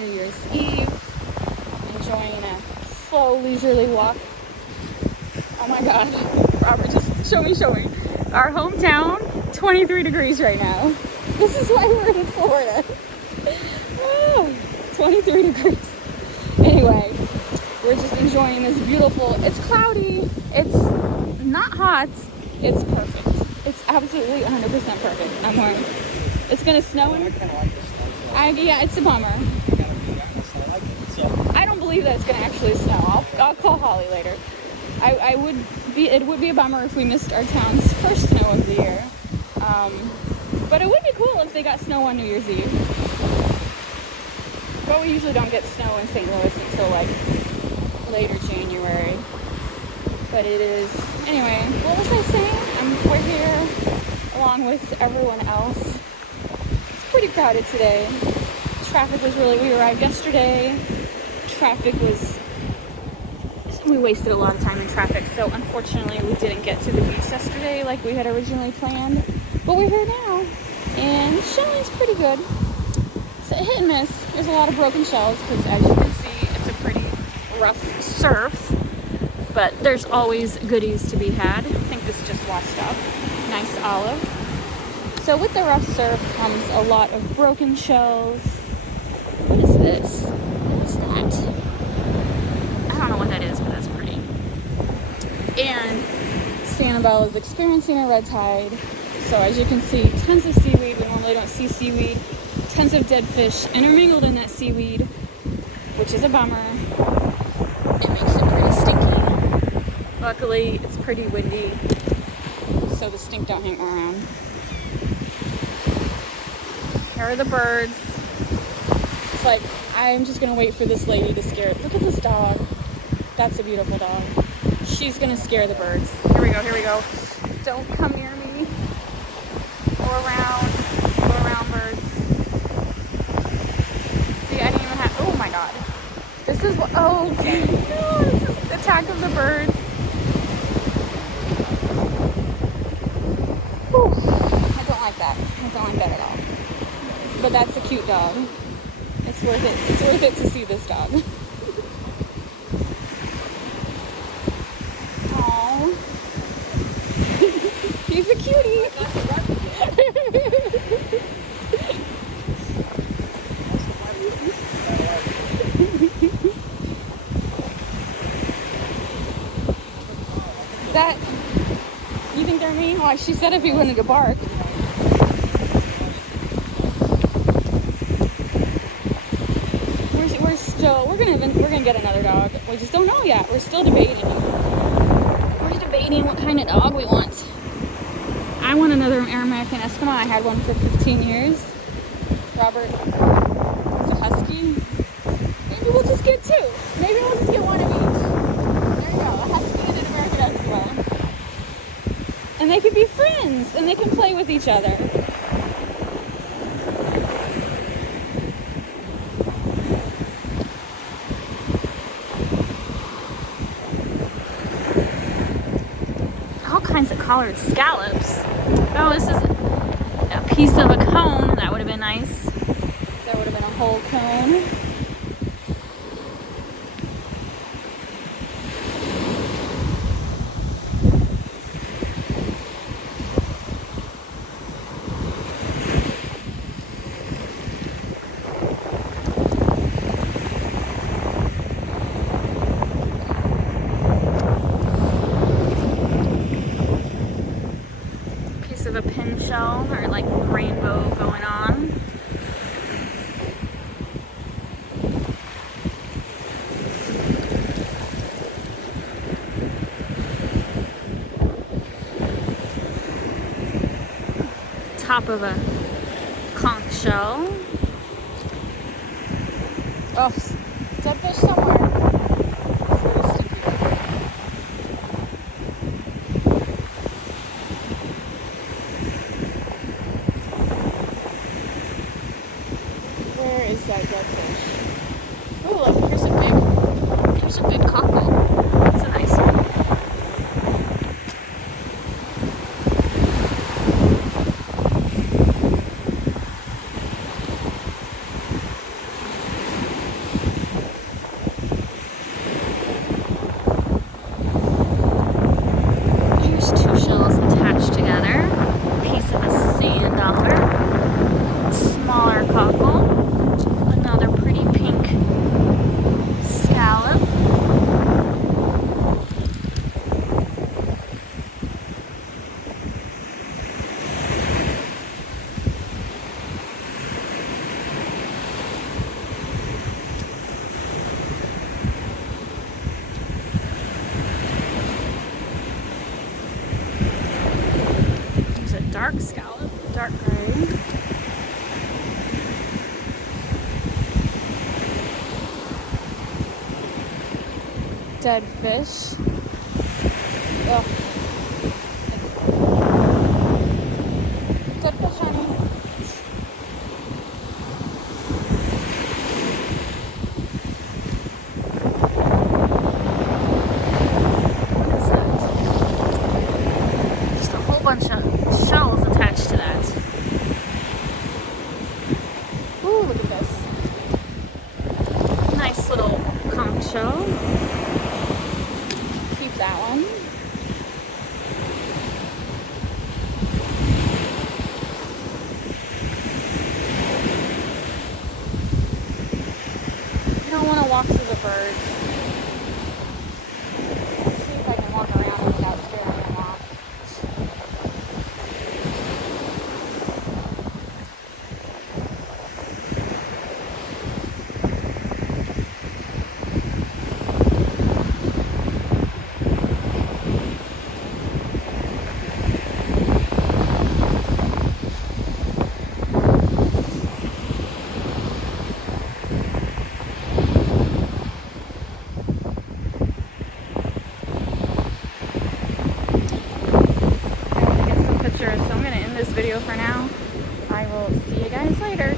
New Year's Eve. Enjoying a slow, leisurely walk. Oh my God, Robert, just show me. Our hometown, 23 degrees right now. This is why we're in Florida. Oh, 23 degrees. Anyway, we're just enjoying this beautiful, it's cloudy, it's not hot, it's perfect. It's absolutely 100% perfect. I'm wearing, it's gonna snow. I kind of like the snow. Yeah, it's a bummer. I don't believe that it's gonna actually snow. I'll call Holly later. It would be a bummer if we missed our town's first snow of the year. But it would be cool if they got snow on New Year's Eve. But we usually don't get snow in St. Louis until like later January. But it is, anyway, what was I saying? We're here along with everyone else. It's pretty crowded today. Traffic was we arrived yesterday. We wasted a lot of time in traffic, so unfortunately we didn't get to the beach yesterday like we had originally planned. But we're here now, and the shelling's pretty good. It's a hit and miss. There's a lot of broken shells because, as you can see, it's a pretty rough surf. But there's always goodies to be had. I think this just washed up. Nice olive. So with the rough surf comes a lot of broken shells. What is this? What is that? I don't know what that is, but that's pretty. And Sanibel is experiencing a red tide. So as you can see, tons of seaweed. We normally don't see seaweed. Tons of dead fish intermingled in that seaweed, which is a bummer. It makes it pretty stinky. Luckily, it's pretty windy, so the stink don't hang around. Here are the birds. It's like, I'm just gonna wait for this lady to scare it. Look at this dog. That's a beautiful dog. She's gonna scare the birds. Here we go. Don't come near me. Go around, birds. See, I didn't even have, oh my God. This is what, oh, okay. No, this is the attack of the birds. Whew. I don't like that at all. But that's a cute dog. It's worth it. It's worth it to see this dog. Aww. He's a cutie. That, you think they're mean? Well, she said if he wanted to bark. We're gonna get another dog. We just don't know yet. We're still debating. We're debating what kind of dog we want. I want another American Eskimo. I had one for 15 years. Robert wants a husky. Maybe we'll just get two. Maybe we'll just get one of each. There you go, a husky and an American Eskimo. And they can be friends, and they can play with each other. All kinds of colored scallops. Oh, this is a piece of a cone. That would have been nice. There would have been a whole cone. Of a pin shell or like rainbow going on. Top of a conch shell. Oh, dead fish somewhere. Is that dead fish? Oh, look, here's a big cockle. That's a nice one. dark scallop, dark gray. Dead fish. Ugh. Dead fish, honey. What is that? Just a whole bunch of shells attached to that. Ooh, look at this. Nice little conch shell. Keep that one. I don't want to walk through the birds. Let's see if I can walk around without scaring them off. So I'm going to end this video for now. I will see you guys later.